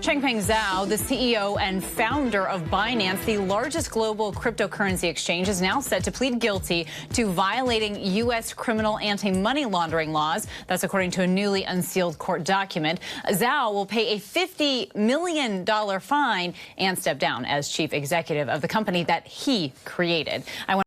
Changpeng Zhao, the CEO and founder of Binance, the largest global cryptocurrency exchange, is now set to plead guilty to violating U.S. criminal anti-money laundering laws. That's according to a newly unsealed court document. Zhao will pay a $50 million fine and step down as chief executive of the company that he created. Now,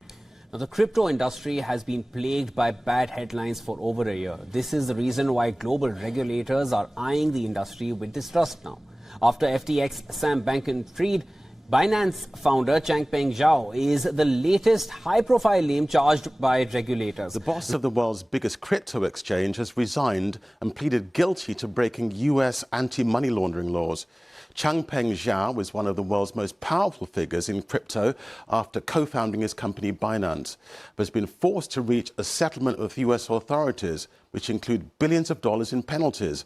the crypto industry has been plagued by bad headlines for over a year. This is the reason why global regulators are eyeing the industry with distrust now. After FTX Sam Bankman-Fried, Binance founder Changpeng Zhao is the latest high-profile name charged by regulators. The boss of the world's biggest crypto exchange has resigned and pleaded guilty to breaking U.S. anti-money laundering laws. Changpeng Zhao is one of the world's most powerful figures in crypto after co-founding his company Binance, but has been forced to reach a settlement with U.S. authorities, which include billions of dollars in penalties.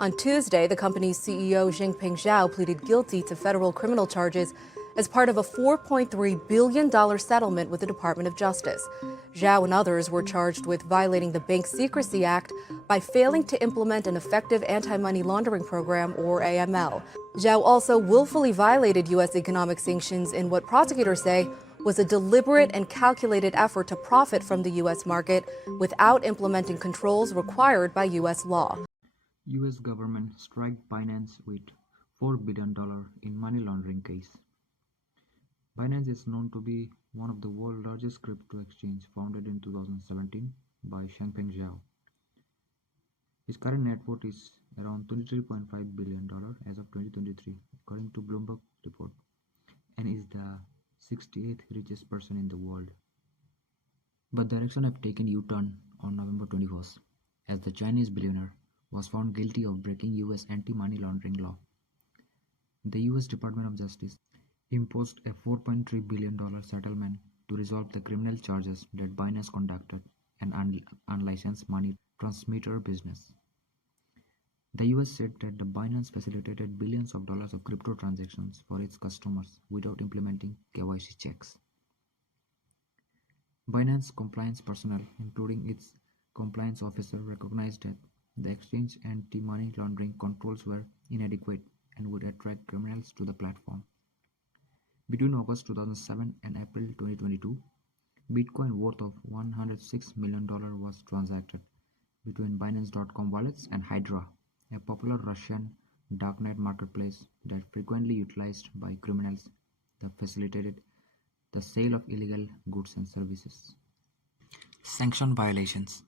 On Tuesday, the company's CEO, Changpeng Zhao, pleaded guilty to federal criminal charges as part of a $4.3 billion settlement with the Department of Justice. Zhao and others were charged with violating the Bank Secrecy Act by failing to implement an effective anti-money laundering program, or AML. Zhao also willfully violated U.S. economic sanctions in what prosecutors say was a deliberate and calculated effort to profit from the U.S. market without implementing controls required by U.S. law. U.S. government struck Binance with $4 billion in money laundering case. Binance is known to be one of the world's largest crypto exchange, founded in 2017 by Changpeng Zhao. His current net worth is around $23.5 billion as of 2023, according to Bloomberg report, and is the 68th richest person in the world. But the direction have taken U-turn on November 21st, as the Chinese billionaire was found guilty of breaking U.S. anti-money laundering law. The U.S. Department of Justice imposed a $4.3 billion settlement to resolve the criminal charges that Binance conducted an unlicensed money transmitter business. The US said that the Binance facilitated billions of dollars of crypto transactions for its customers without implementing KYC checks. Binance compliance personnel, including its compliance officer, recognized that the exchange anti-money laundering controls were inadequate and would attract criminals to the platform. Between August 2007 and April 2022, Bitcoin worth of $106 million was transacted between Binance.com wallets and Hydra, a popular Russian darknet marketplace that frequently utilized by criminals that facilitated the sale of illegal goods and services. Sanction violations.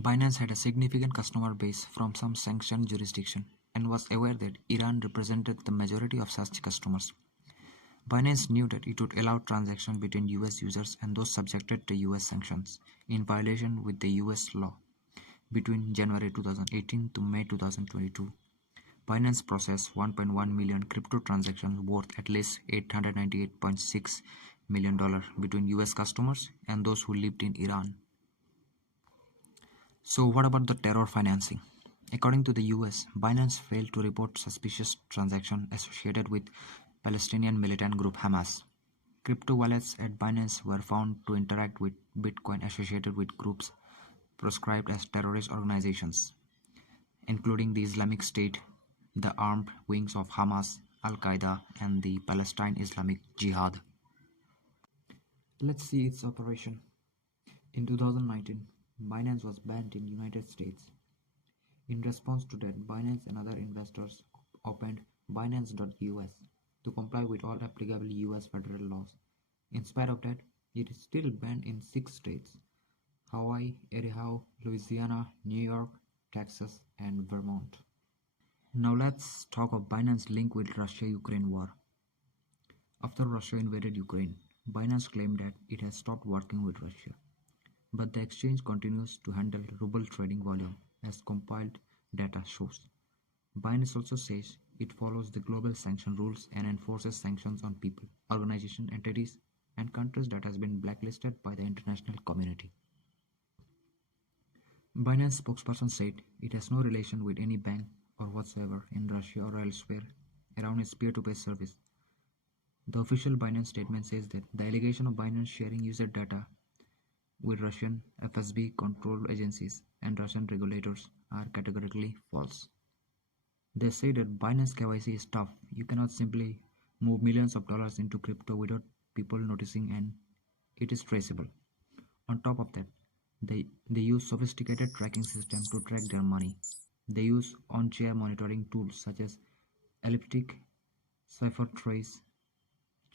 Binance had a significant customer base from some sanctioned jurisdiction and was aware that Iran represented the majority of such customers. Binance knew that it would allow transactions between US users and those subjected to US sanctions, in violation with the US law. Between January 2018 to May 2022, Binance processed 1.1 million crypto transactions worth at least $898.6 million between US customers and those who lived in Iran. So what about the terror financing? According to the US, Binance failed to report suspicious transactions associated with Palestinian militant group Hamas. Crypto wallets at Binance were found to interact with Bitcoin associated with groups proscribed as terrorist organizations, including the Islamic State, the armed wings of Hamas, Al-Qaeda, and the Palestine Islamic Jihad. Let's see its operation. In 2019, Binance was banned in the United States. In response to that, Binance and other investors opened Binance.us to comply with all applicable US federal laws. In spite of that, it is still banned in 6 states: Hawaii, Idaho, Louisiana, New York, Texas, and Vermont. Now let's talk of Binance's link with Russia-Ukraine war. After Russia invaded Ukraine, Binance claimed that it has stopped working with Russia. But the exchange continues to handle ruble trading volume, as compiled data shows. Binance also says it follows the global sanction rules and enforces sanctions on people, organizations, entities, and countries that has been blacklisted by the international community. Binance spokesperson said it has no relation with any bank or whatsoever in Russia or elsewhere around its peer-to-peer service. The official Binance statement says that the allegation of Binance sharing user data with Russian FSB control agencies and Russian regulators are categorically false. They say that Binance KYC is tough. You cannot simply move millions of dollars into crypto without people noticing, and it is traceable. On top of that, they use sophisticated tracking system to track their money. They use on-chain monitoring tools such as Elliptic, CipherTrace,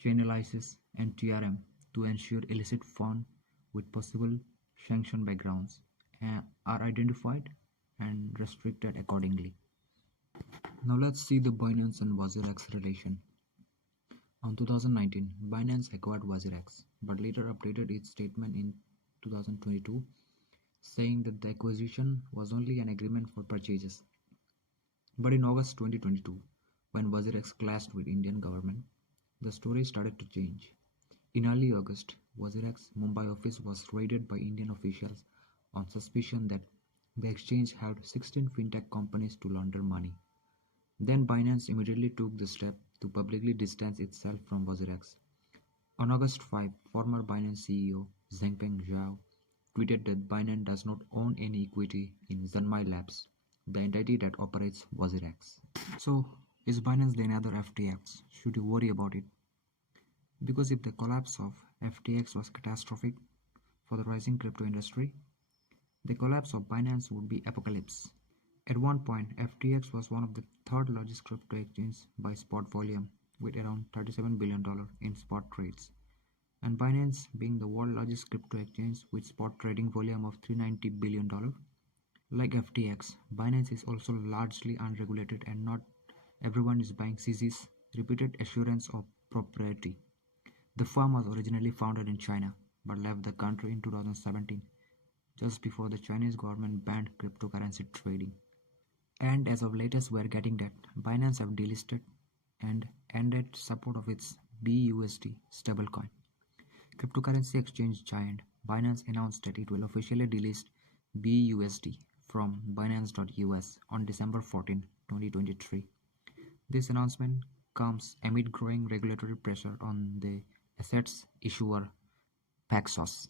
Chainalysis, and TRM to ensure illicit funds with possible sanction backgrounds are identified and restricted accordingly. Now let's see the Binance and WazirX relation. On 2019, Binance acquired WazirX, but later updated its statement in 2022, saying that the acquisition was only an agreement for purchases. But in August 2022, when WazirX clashed with Indian government, the story started to change. In early August, WazirX Mumbai office was raided by Indian officials on suspicion that the exchange helped 16 fintech companies to launder money. Then Binance immediately took the step to publicly distance itself from WazirX. On August 5, former Binance CEO Zhengpeng Zhao tweeted that Binance does not own any equity in Zanmai Labs, the entity that operates WazirX. So, is Binance the another FTX? Should you worry about it? Because if the collapse of FTX was catastrophic for the rising crypto industry, the collapse of Binance would be apocalypse. At one point, FTX was one of the third largest crypto exchanges by spot volume, with around $37 billion in spot trades. And Binance, being the world's largest crypto exchange with spot trading volume of $390 billion, like FTX, Binance is also largely unregulated and not everyone is buying CZ's repeated assurance of propriety. The firm was originally founded in China, but left the country in 2017, just before the Chinese government banned cryptocurrency trading. And as of latest, we are getting that Binance have delisted and ended support of its BUSD stablecoin. Cryptocurrency exchange giant Binance announced that it will officially delist BUSD from Binance.US on December 14, 2023. This announcement comes amid growing regulatory pressure on the asset's issuer Paxos.